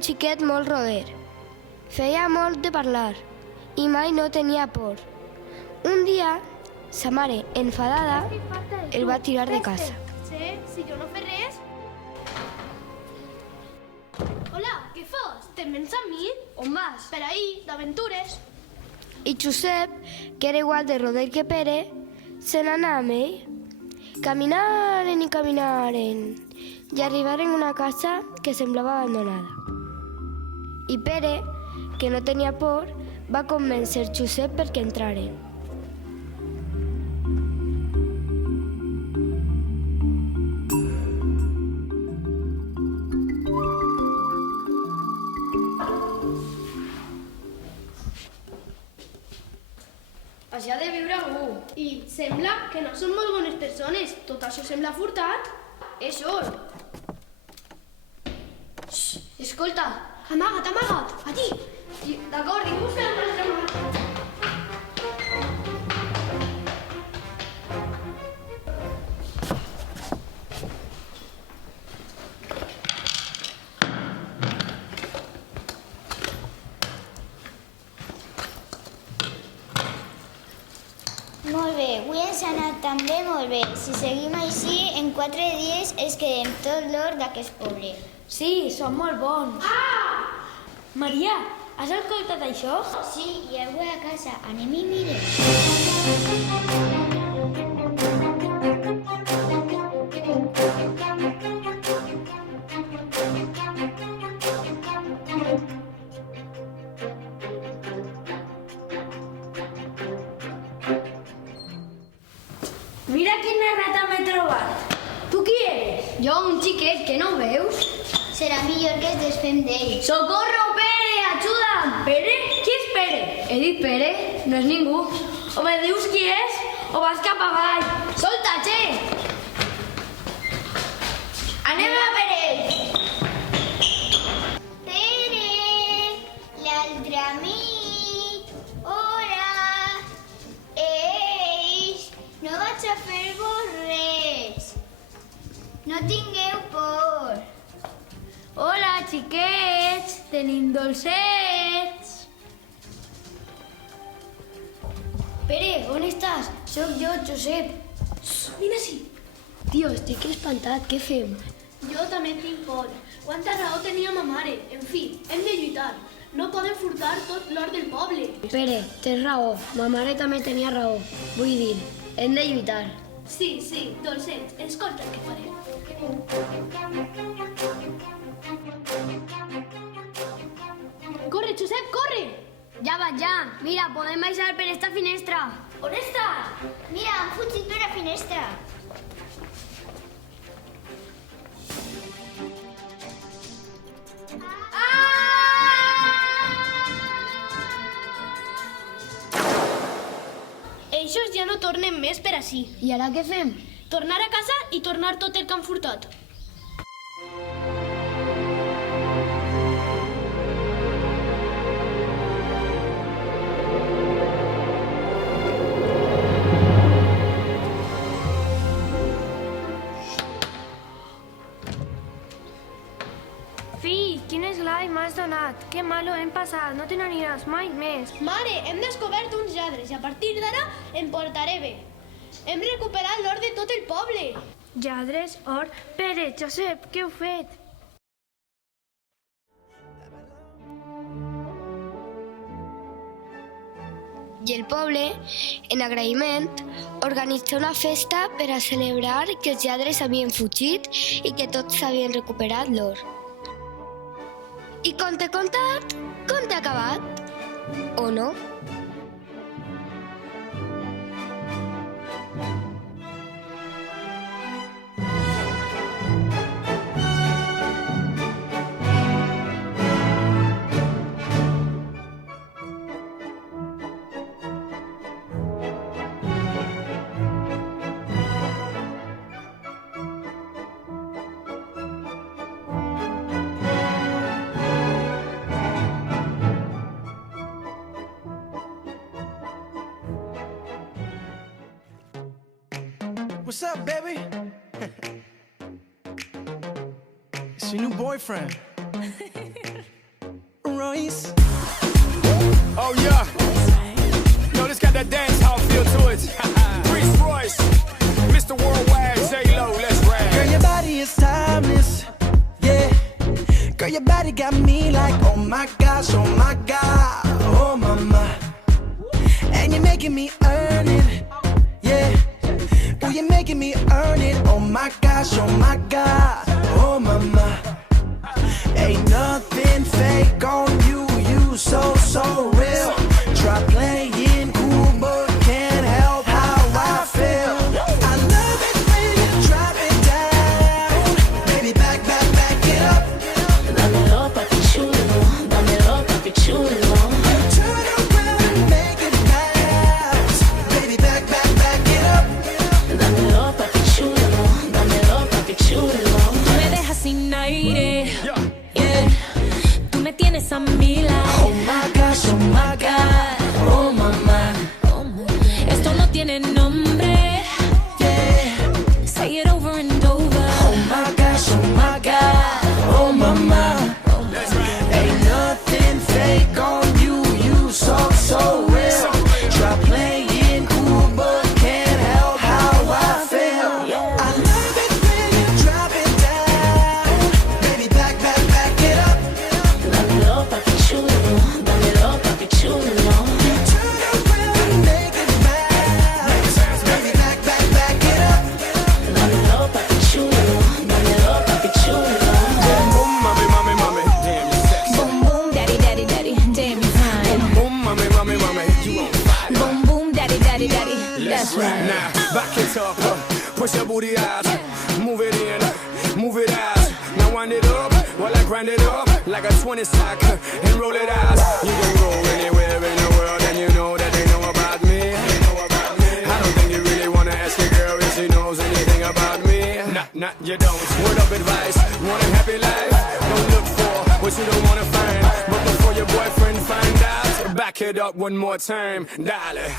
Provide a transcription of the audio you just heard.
un xiquet molt roder. Feia molt de parlar i mai no tenia por. Un dia, sa mare, enfadada, el va tirar de casa. Sí, si jo no fes res. Hola, què fas? Te'n vens amb mi? On vas? Per ahir, d'aventures. I Josep, que era igual de roder que Pere, se n'anà amb ell. Caminaren i caminaren i arribaren a una casa que semblava abandonada. I Pere, que no tenia por, va convèncer Josep perquè entraren. Això ha de viure algú. I sembla que no són molt bones persones. Tot això sembla furtat. És or. Escolta. Amaga't, amaga't. Allí. D'acord, i busca un altre amagat. Molt bé, avui ens ha anat també molt bé. Si seguim així, en 4 dies es quedem tot l'or d'aquest poble. Sí, són molt bons. Maria, has escoltat això? Sí, hi ha algú a casa. Anem i mirem. Mira quina rata m'he trobat. Tu qui eres? Jo, un xiquet, que no ho veus? Serà millor que ens desfem d'ell. Socorro, Pere, ajuda'm! Pere? Qui és Pere? He dit Pere, no és ningú. O me dius qui és o vas cap avall. Solta, che! Anem a per ell. Pere, l'altre amic. Hola. Eix, no vaig a fer-vos res. No tingueu por. Hola, xiquets. Tenim dolcets. Pere, on estàs? Soc jo, Josep. Vine ací. Tio, estic espantat, què fem? Jo també tinc por. Quanta raó tenia ma mare. En fi, hem de lluitar. No podem furtar tot l'or del poble. Pere, tens raó. Ma mare també tenia raó. Vull dir, hem de lluitar. Sí, dolcets, escolta què farem. Corre, Josep, corre! Ja vaig, ja. Mira, podem baixar per esta finestra. On estàs? Mira, han fugit per la finestra. Eixos ja no tornen més per ací. I ara què fem? Tornar a casa i tornar tot el que han furtat. Fill, quin esglai m'has donat. Que malo hem passat. No te n'aniràs mai més. Mare, hem descobert uns lladres i a partir d'ara em portaré bé. Hem recuperat l'or de tot el poble. Lladres, or... Pere, Josep, què heu fet? I el poble, en agraïment, organitza una festa per a celebrar que els lladres havien fugit i que tots havien recuperat l'or. I conte contat, conte acabat. O no? What's up, baby? It's your new boyfriend. Royce. Oh yeah. Yo, this got that dance hall feel to it. Reese Royce, Mr. Worldwide, J-Lo, let's ride. Girl, your body is timeless. Yeah. Girl, your body got me like, oh my gosh, oh my God, oh mama. And you're making me earn it. Yeah. Oh, you're making me earn it. Oh my gosh, oh my God, oh mama. Ain't nothing fake on you, you so real. Try playing cool, but can't help how I feel. I love it when you drop it down. Baby, back it up. Dámelo, papi chulo, dámelo, papi chulo. Turn around and make it bounce. Baby, back it up. Dámelo, papi chulo, dámelo, papi chulo. Tú me dejas sin aire, yeah. Tú me tienes a mi lado. Oh my gosh, oh my God, oh mama. Esto no tiene nombre, Yeah. say it over and over. Oh my gosh, oh my God, oh mama. Ain't nothing fake on you, you so real. Try playing cool, but can't help how I feel. I love it when you drop it down. Baby, back it up. Dámelo, papi chulo, dámelo, papi chulo. Turn around and make it bounce. Baby, back it up. Dámelo, papi chulo, dámelo, papi chulo. Boom, mommy, mommy, mommy, damn you sexy. Boom, boom, daddy, daddy, daddy, damn you fine. Boom, mommy, mommy, mommy, you on fire. Boom, boom, daddy, daddy, daddy, that's right. Now, back it up, push your booty out, move it in, move it out. Now wind it up, while I grind it up like a 20 sack and roll it out. You can go anywhere in the world and you know that they know about me. I don't think you really wanna ask a girl if she knows anything about me. Nah, you don't. Word of advice, want a happy life? Don't look for what you don't wanna find. But before your boyfriend find out, back it up one more time, darling.